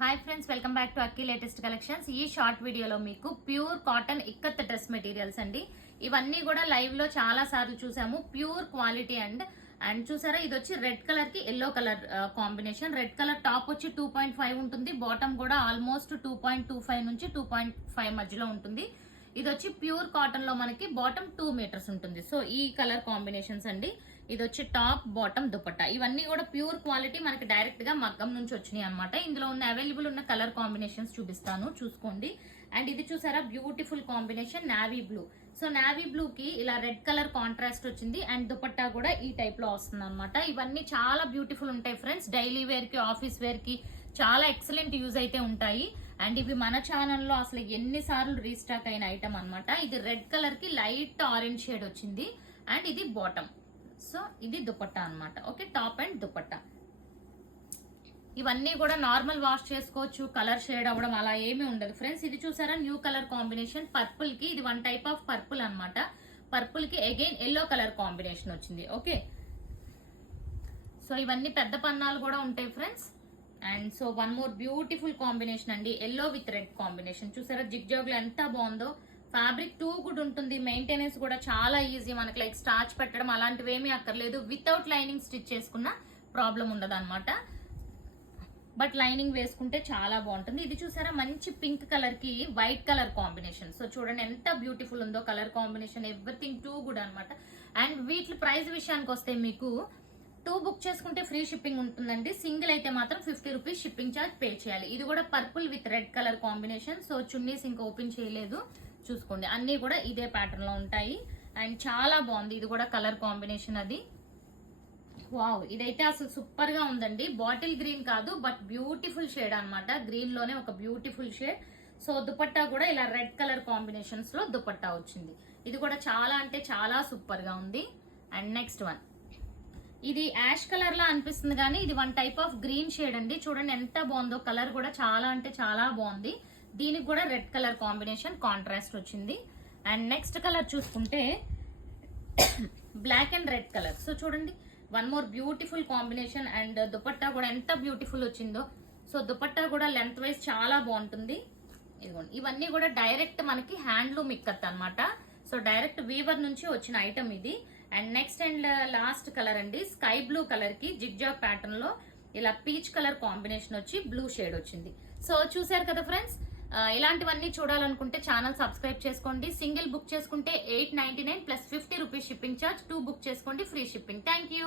Hi friends, welcome back to Akki latest collections. ఈ short వీడియోలో మీకు pure cotton ikat dress materials అండి. ఇవన్నీ కూడా లైవ్ లో చాలా సార్లు చూసాము. ప్యూర్ క్వాలిటీ అండ్ చూసారా, ఇది వచ్చి రెడ్ కలర్ కి yellow colour combination. Red colour top వచ్చి 2.5 ఉంటుంది, బాటమ్ కూడా ఆల్మోస్ట్ 2.25 నుంచి 2.5 మధ్యలో ఉంటుంది. ఇది వచ్చి ప్యూర్ కాటన్ లో మనకి బాటమ్ 2 మీటర్స్ ఉంటుంది. సో ఈ కలర్ కాంబినేషన్స్ అండి. ఇది వచ్చి టాప్, బాటమ్, దుపట్టా. ఇవన్నీ కూడా ప్యూర్ క్వాలిటీ, మనకి డైరెక్ట్ గా మగ్గం నుంచి వచ్చినాయి అనమాట. ఇందులో ఉన్న అవైలబుల్ ఉన్న కలర్ కాంబినేషన్స్ చూపిస్తాను, చూసుకోండి. అండ్ ఇది చూసారా, beautiful combination navy blue. So navy blue కి ఇలా రెడ్ కలర్ కాంట్రాస్ట్ వచ్చింది అండ్ దుపట్టా కూడా ఈ టైప్ లో వస్తుంది అనమాట. ఇవన్నీ చాలా బ్యూటిఫుల్ ఉంటాయి ఫ్రెండ్స్. డైలీ వేర్ కి, ఆఫీస్ వేర్ కి చాలా ఎక్సలెంట్ యూజ్ అయితే ఉంటాయి. అండ్ ఇవి మన ఛానల్లో అసలు ఎన్నిసార్లు రీస్టాక్ అయిన ఐటమ్ అనమాట. ఇది రెడ్ కలర్ కి లైట్ ఆరెంజ్ షేడ్ వచ్చింది అండ్ ఇది బాటమ్. సో ఇది దుపట్టా అనమాట. Okay, top and dupatta. ఇవన్నీ కూడా నార్మల్ వాష్ చేసుకోవచ్చు, కలర్ షేడ్ అవ్వడం అలా ఏమీ ఉండదు ఫ్రెండ్స్. ఇది చూసారా, న్యూ కలర్ కాంబినేషన్ పర్పుల్ కి. ఇది వన్ టైప్ ఆఫ్ పర్పుల్ అనమాట. పర్పుల్ కి అగైన్ ఎల్లో కలర్ కాంబినేషన్ వచ్చింది. ఓకే, సో ఇవన్నీ పెద్ద పన్నాలు కూడా ఉంటాయి friends. And so one more beautiful combination అండి, ఎల్లో విత్ రెడ్ కాంబినేషన్. చూసారా జిగ్ జాగ్ లో ఎంత బాగుందో. ఫ్యాబ్రిక్ టూ గుడ్ ఉంటుంది, మెయింటెనెన్స్ కూడా చాలా ఈజీ. మనకి లైక్ స్టార్చ్ పెట్టడం అలాంటివి ఏమీ అక్కర్లేదు. వితౌట్ లైనింగ్ స్టిచ్ చేసుకున్న ప్రాబ్లం ఉండదు అనమాట. బట్ లైనింగ్ వేసుకుంటే చాలా బాగుంటుంది. ఇది చూసారా, మంచి పింక్ కలర్ కి వైట్ కలర్ కాంబినేషన్. సో చూడండి ఎంత బ్యూటిఫుల్ ఉందో colour combination. Everything too good అనమాట. అండ్ వీటి ప్రైస్ విషయానికి వస్తే మీకు 2 బుక్ చేసుకుంటే ఫ్రీ షిప్పింగ్ ఉంటుందండి. సింగిల్ అయితే మాత్రం 50 రూపీస్ షిప్పింగ్ ఛార్జ్ పే చేయాలి. ఇది కూడా purple with red colour combination. So chunnis ఇంకా ఓపెన్ చేయలేదు, చూసుకోండి. అన్ని కూడా ఇదే ప్యాటర్న్ లో ఉంటాయి అండ్ చాలా బాగుంది. ఇది కూడా కలర్ కాంబినేషన్ అది. వావ్, ఇదైతే అసలు సూపర్ గా ఉందండి. బాటిల్ గ్రీన్ కాదు బట్ బ్యూటిఫుల్ షేడ్ అనమాట. గ్రీన్ లోనే ఒక బ్యూటిఫుల్ షేడ్. సో దుపట్టా కూడా ఇలా రెడ్ కలర్ కాంబినేషన్స్ లో దుపట్టా వచ్చింది. ఇది కూడా చాలా అంటే చాలా సూపర్ గా ఉంది. అండ్ నెక్స్ట్ వన్, ఇది యాష్ కలర్ లా అనిపిస్తుంది కానీ ఇది one type of green shade అండి. చూడండి ఎంత బాగుందో. కలర్ కూడా చాలా అంటే చాలా బాగుంది. దీనికి కూడా రెడ్ కలర్ కాంబినేషన్ కాంట్రాస్ట్ వచ్చింది. అండ్ నెక్స్ట్ కలర్ చూసుకుంటే black and red colour. So చూడండి, one more beautiful combination. And dupatta కూడా ఎంత బ్యూటిఫుల్ వచ్చిందో. సో దుపట్టా కూడా లెంత్ వైజ్ చాలా బాగుంటుంది. ఇదిగోండి, ఇవన్నీ కూడా డైరెక్ట్ మనకి హ్యాండ్లూమ్ ఇక్కత్ అనమాట. సో డైరెక్ట్ వీవర్ నుంచి వచ్చిన ఐటమ్ ఇది. And next and last colour అండి, స్కై బ్లూ కలర్ కి జిగ్ జాగ్ ప్యాటర్న్ లో ఇలా పీచ్ కలర్ కాంబినేషన్ వచ్చి బ్లూ షేడ్ వచ్చింది. సో చూసారు కదా ఫ్రెండ్స్, ఇలాంటివన్నీ చూడాలనుకుంటే ఛానల్ సబ్స్క్రైబ్ చేసుకోండి. సింగిల్ బుక్ చేసుకుంటే 899 plus 50 rupees shipping charge. 2 book చేసుకోండి, ఫ్రీ షిప్పింగ్. Thank you.